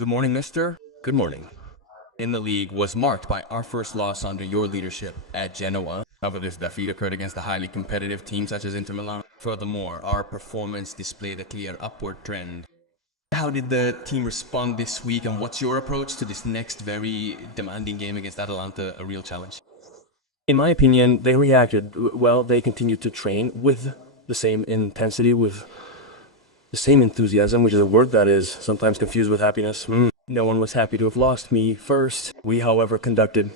Good morning, mister. Good morning. In the league was marked by our first loss under your leadership at Genoa. However, this defeat occurred against a highly competitive team such as Inter Milan. Furthermore, our performance displayed a clear upward trend. How did the team respond this week, and what's your approach to this next very demanding game against Atalanta, a real challenge? In my opinion, they reacted well. They continued to train with the same intensity, with the same enthusiasm, which is a word that is sometimes confused with happiness. No one was happy to have lost me first. We, however, conducted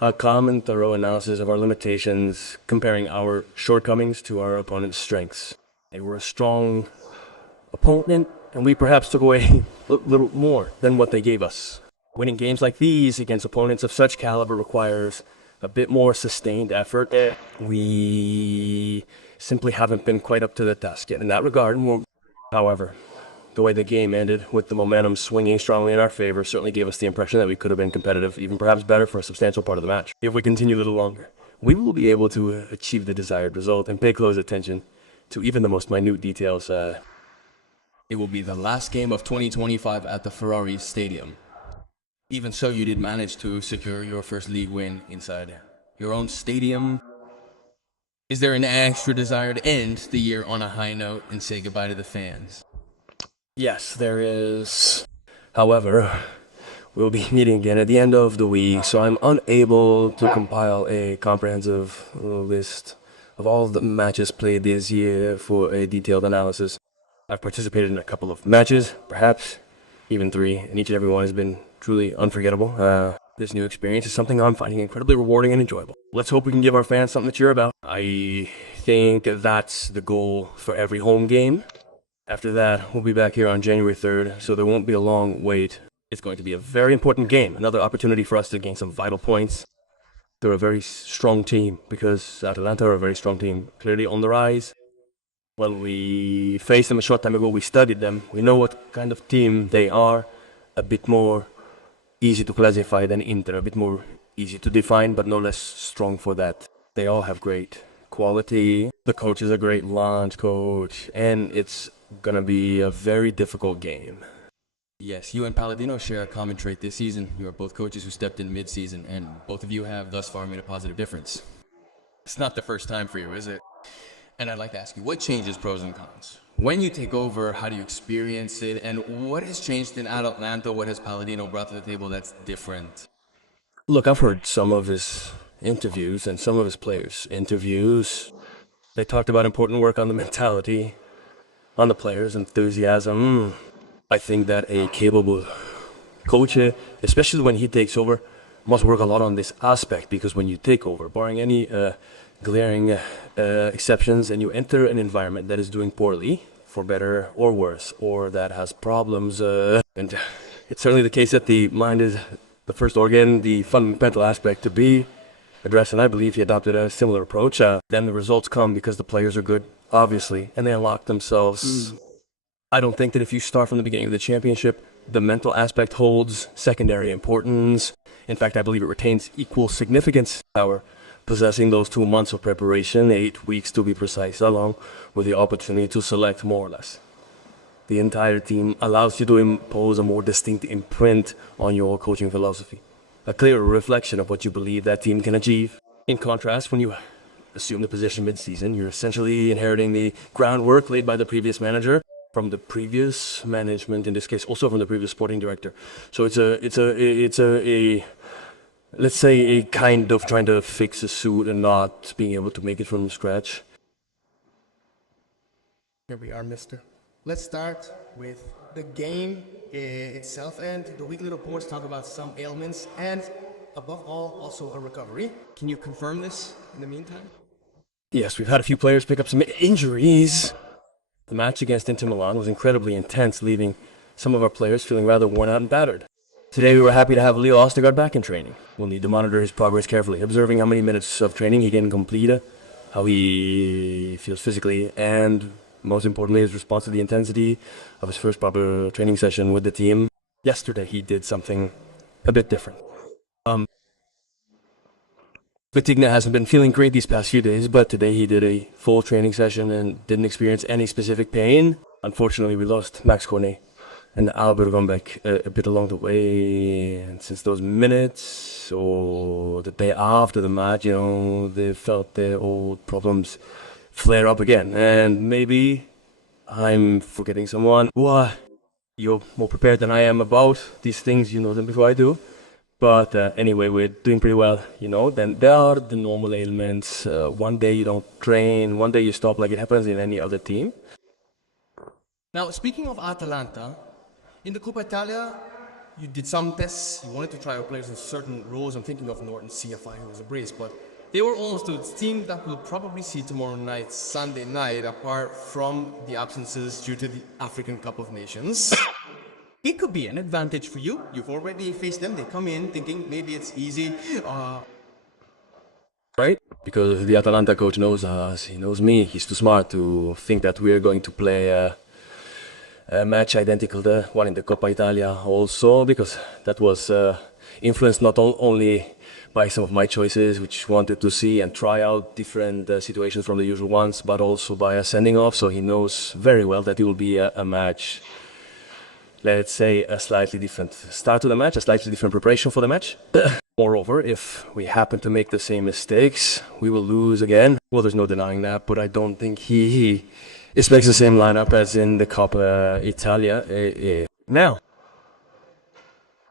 a calm and thorough analysis of our limitations, comparing our shortcomings to our opponent's strengths. They were a strong opponent, and we perhaps took away a little more than what they gave us. Winning games like these against opponents of such caliber requires a bit more sustained effort. We simply haven't been quite up to the task yet in that regard. However, the way the game ended, with the momentum swinging strongly in our favor, certainly gave us the impression that we could have been competitive, even perhaps better for a substantial part of the match. If we continue a little longer, we will be able to achieve the desired result and pay close attention to even the most minute details. It will be the last game of 2025 at the Ferrari Stadium. Even so, you did manage to secure your first league win inside your own stadium. Is there an extra desire to end the year on a high note and say goodbye to the fans? Yes, there is. However, we'll be meeting again at the end of the week, so I'm unable to compile a comprehensive list of all of the matches played this year for a detailed analysis. I've participated in a couple of matches, perhaps even 3, and each and every one has been truly unforgettable. This new experience is something I'm finding incredibly rewarding and enjoyable. Let's hope we can give our fans something to cheer about. I think that's the goal for every home game. After that, we'll be back here on January 3rd, so there won't be a long wait. It's going to be a very important game, another opportunity for us to gain some vital points. They're a very strong team, because Atalanta are a very strong team, clearly on the rise. When we faced them a short time ago, we studied them. We know what kind of team they are, a bit more easy to classify than Inter, a bit more easy to define, but no less strong for that. They all have great quality. The coach is a great launch coach, and it's gonna be a very difficult game. Yes, you and Palladino share a common trait this season. You are both coaches who stepped in mid-season, and both of you have thus far made a positive difference. It's not the first time for you, is it? And I'd like to ask you, what changes pros and cons? When you take over, how do you experience it? And what has changed in Atalanta? What has Palladino brought to the table that's different? Look, I've heard some of his interviews and some of his players' interviews. They talked about important work on the mentality, on the players' enthusiasm. I think that a capable coach, especially when he takes over, must work a lot on this aspect, because when you take over, barring any glaring exceptions, and you enter an environment that is doing poorly, for better or worse, or that has problems, and it's certainly the case that the mind is the first organ, the fundamental aspect to be addressed, and I believe he adopted a similar approach. Then the results come because the players are good, obviously, and they unlock themselves. I don't think that if you start from the beginning of the championship, the mental aspect holds secondary importance. In fact, I believe it retains equal significance. Possessing those 2 months of preparation, 8 weeks to be precise, along with the opportunity to select more or less the entire team, allows you to impose a more distinct imprint on your coaching philosophy, a clearer reflection of what you believe that team can achieve. In contrast, when you assume the position mid-season, you're essentially inheriting the groundwork laid by the previous manager, from the previous management, in this case also from the previous sporting director. So it's a let's say a kind of trying to fix a suit and not being able to make it from scratch. Here we are, mister. Let's start with the game itself, and the weekly reports talk about some ailments and, above all, also a recovery. Can you confirm this in the meantime? Yes, we've had a few players pick up some injuries. The match against Inter Milan was incredibly intense, leaving some of our players feeling rather worn out and battered. Today we were happy to have Leo Ostergaard back in training. We'll need to monitor his progress carefully, observing how many minutes of training he can complete, how he feels physically, and most importantly his response to the intensity of his first proper training session with the team. Yesterday he did something a bit different. Vitigna hasn't been feeling great these past few days, but today he did a full training session and didn't experience any specific pain. Unfortunately, we lost Max Cornet and Albert gone back a bit along the way. And since those minutes or the day after the match, they felt their old problems flare up again. And maybe I'm forgetting someone. Why? You're more prepared than I am about these things, you know them before I do. But anyway, we're doing pretty well, Then there are the normal ailments. One day you don't train, one day you stop, like it happens in any other team. Now, speaking of Atalanta, in the Coppa Italia, you did some tests. You wanted to try out players in certain roles. I'm thinking of Norton CFI, who was a brace, but they were almost the team that we'll probably see tomorrow night, Sunday night, apart from the absences due to the African Cup of Nations. It could be an advantage for you. You've already faced them. They come in thinking maybe it's easy. Right? Because the Atalanta coach knows us, he knows me. He's too smart to think that we're going to play a match identical to the one in the Coppa Italia also, because that was influenced not only by some of my choices, which wanted to see and try out different situations from the usual ones, but also by a sending off. So he knows very well that it will be a match, let's say, a slightly different start to the match, a slightly different preparation for the match. Moreover, if we happen to make the same mistakes, we will lose again. Well, there's no denying that, but I don't think he expects the same lineup as in the Coppa Italia. Now,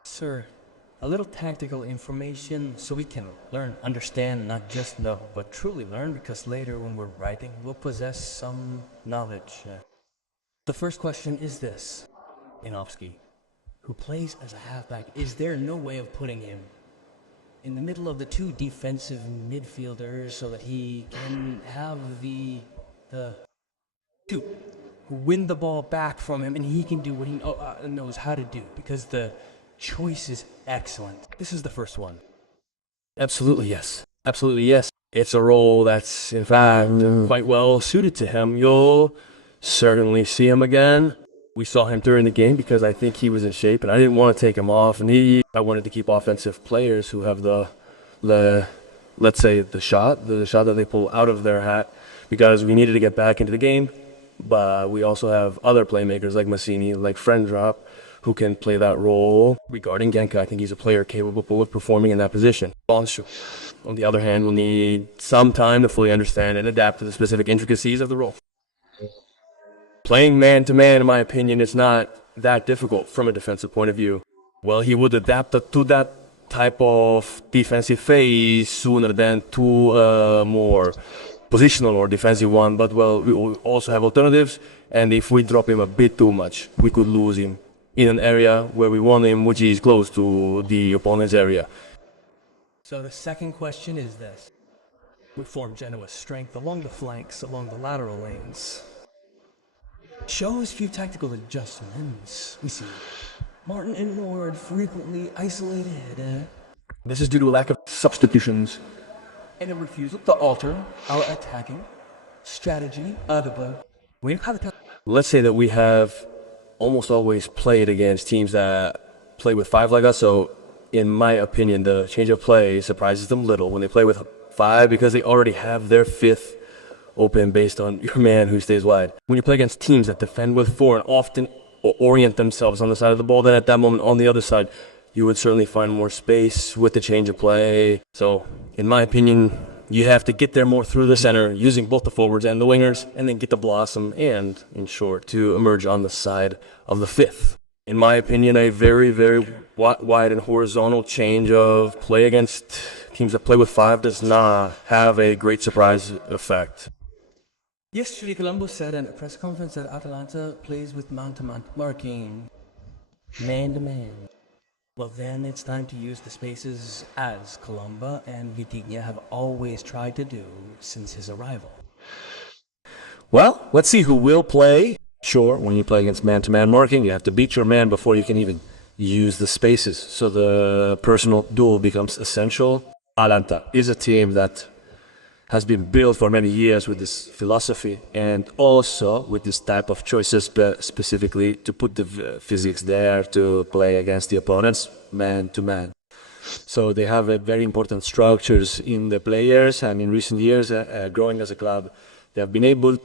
Sir, a little tactical information so we can learn, understand, not just know, but truly learn, because later when we're writing, we'll possess some knowledge. The first question is this. Janowski, who plays as a halfback, is there no way of putting him in the middle of the two defensive midfielders so that he can have the two who win the ball back from him and he can do what he knows how to do? Because the choice is excellent. This is the first one. absolutely yes. Absolutely yes. It's a role that's, in fact, quite well suited to him. You'll certainly see him again. We saw him during the game because I think he was in shape, and I didn't want to take him off. And I wanted to keep offensive players who have the let's say, the shot that they pull out of their hat, because we needed to get back into the game. But we also have other playmakers like Massini, like Frendrop, who can play that role. Regarding Genka, I think he's a player capable of performing in that position. Bonshu, on the other hand, will need some time to fully understand and adapt to the specific intricacies of the role. Playing man-to-man, in my opinion, is not that difficult from a defensive point of view. Well, he would adapt to that type of defensive phase sooner than to a more positional or defensive one. But, well, we also have alternatives, and if we drop him a bit too much, we could lose him in an area where we want him, which is close to the opponent's area. So the second question is this. We form Genoa's strength along the flanks, along the lateral lanes. Shows few tactical adjustments. We see Martin and Nord frequently isolated. This is due to a lack of substitutions. And a refusal to alter our attacking strategy. Let's say that we have almost always played against teams that play with five like us, so in my opinion, the change of play surprises them little when they play with five, because they already have their fifth open based on your man who stays wide. When you play against teams that defend with four and often orient themselves on the side of the ball, then at that moment on the other side, you would certainly find more space with the change of play. So, in my opinion, you have to get there more through the center, using both the forwards and the wingers, and then get to blossom and, in short, to emerge on the side of the fifth. In my opinion, a very, very wide and horizontal change of play against teams that play with five does not have a great surprise effect. Yesterday, Colombo said in a press conference that Atalanta plays with man-to-man marking, man-to-man. Well, then it's time to use the spaces as Colombo and Vitigna have always tried to do since his arrival. Well, let's see who will play. Sure, when you play against man-to-man marking, you have to beat your man before you can even use the spaces. So the personal duel becomes essential. Atalanta is a team that has been built for many years with this philosophy and also with this type of choices, specifically to put the physics there to play against the opponents man to man. So they have very important structures in the players, and in recent years, growing as a club, they have been able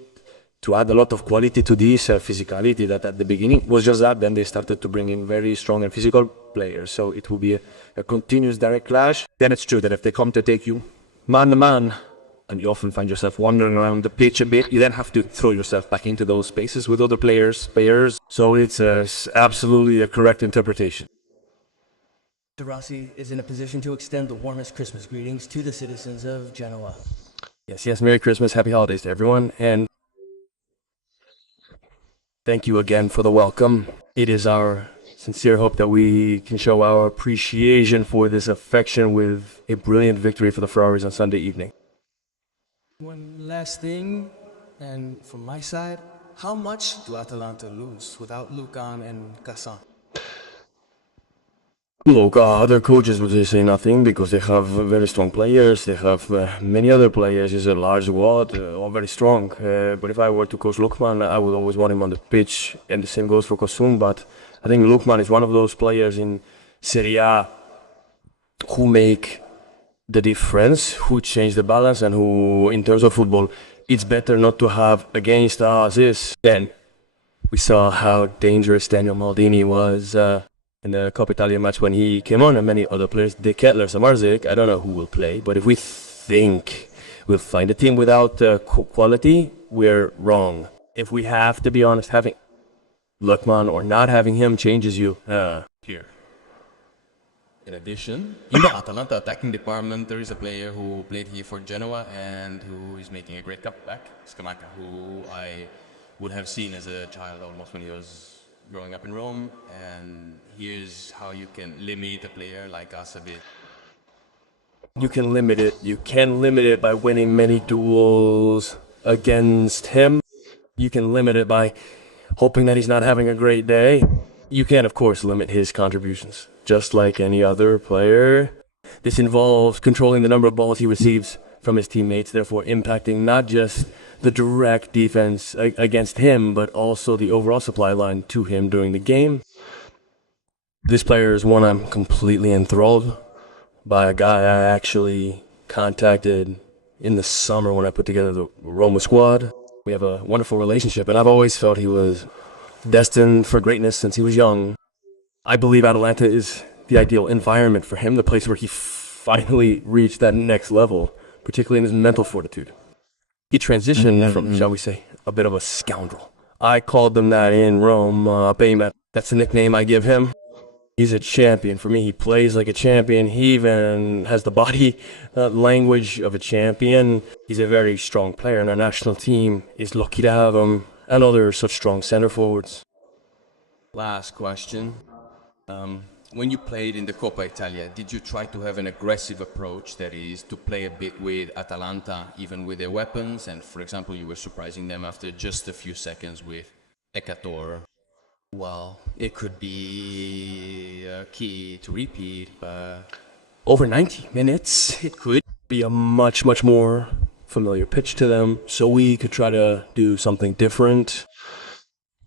to add a lot of quality to this physicality that at the beginning was just that. Then they started to bring in very strong and physical players. So it will be a continuous direct clash. Then it's true that if they come to take you man to man, and you often find yourself wandering around the pitch a bit, you then have to throw yourself back into those spaces with other players. So it's absolutely a correct interpretation. Mr. Rossi is in a position to extend the warmest Christmas greetings to the citizens of Genoa. Yes, Merry Christmas, Happy Holidays to everyone, and thank you again for the welcome. It is our sincere hope that we can show our appreciation for this affection with a brilliant victory for the Ferraris on Sunday evening. One last thing, and from my side, how much do Atalanta lose without Lucan and Cassan? Look, other coaches would say nothing because they have very strong players. They have many other players. It's a large squad, all very strong. But if I were to coach Lukman, I would always want him on the pitch, and the same goes for Kosum. But I think Lukman is one of those players in Serie A who make the difference, who change the balance, and who, in terms of football, it's better not to have against us. Then we saw how dangerous Daniel Maldini was in the Coppa Italia match when he came on, and many other players. De Ketelaere, Samardzic, I don't know who will play, but if we think we'll find a team without quality, we're wrong. If we have to be honest, having Lukman or not having him changes you here. In addition, in the Atalanta attacking department, there is a player who played here for Genoa and who is making a great comeback, Scamacca, who I would have seen as a child almost when he was growing up in Rome. And here's how you can limit a player like us a bit. You can limit it. You can limit it by winning many duels against him. You can limit it by hoping that he's not having a great day. You can, of course, limit his contributions, just like any other player. This involves controlling the number of balls he receives from his teammates, therefore impacting not just the direct defense against him, but also the overall supply line to him during the game. This player is one I'm completely enthralled by, a guy I actually contacted in the summer when I put together the Roma squad. We have a wonderful relationship, and I've always felt he was destined for greatness since he was young. I believe Atalanta is the ideal environment for him, the place where he finally reached that next level, particularly in his mental fortitude. He transitioned from, shall we say, a bit of a scoundrel. I called him that in Rome, Payment. That's the nickname I give him. He's a champion. For me, he plays like a champion. He even has the body language of a champion. He's a very strong player, and our national team is lucky to have him and other such strong center forwards. Last question. When you played in the Coppa Italia, did you try to have an aggressive approach, that is, to play a bit with Atalanta, even with their weapons? And, for example, you were surprising them after just a few seconds with Ekator. Well, it could be key to repeat, but Over 90 minutes, it could be a much, much more familiar pitch to them, so we could try to do something different.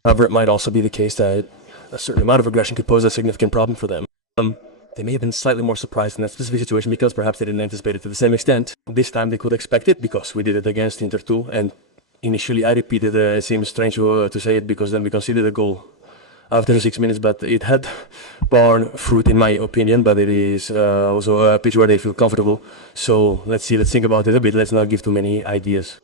However, it might also be the case that a certain amount of aggression could pose a significant problem for them. They may have been slightly more surprised in that specific situation because perhaps they didn't anticipate it to the same extent. This time they could expect it because we did it against Inter too, and initially I repeated it seems strange to say it because then we conceded a goal after 6 minutes, but it had borne fruit in my opinion, but it is also a pitch where they feel comfortable. So let's think about it a bit, let's not give too many ideas.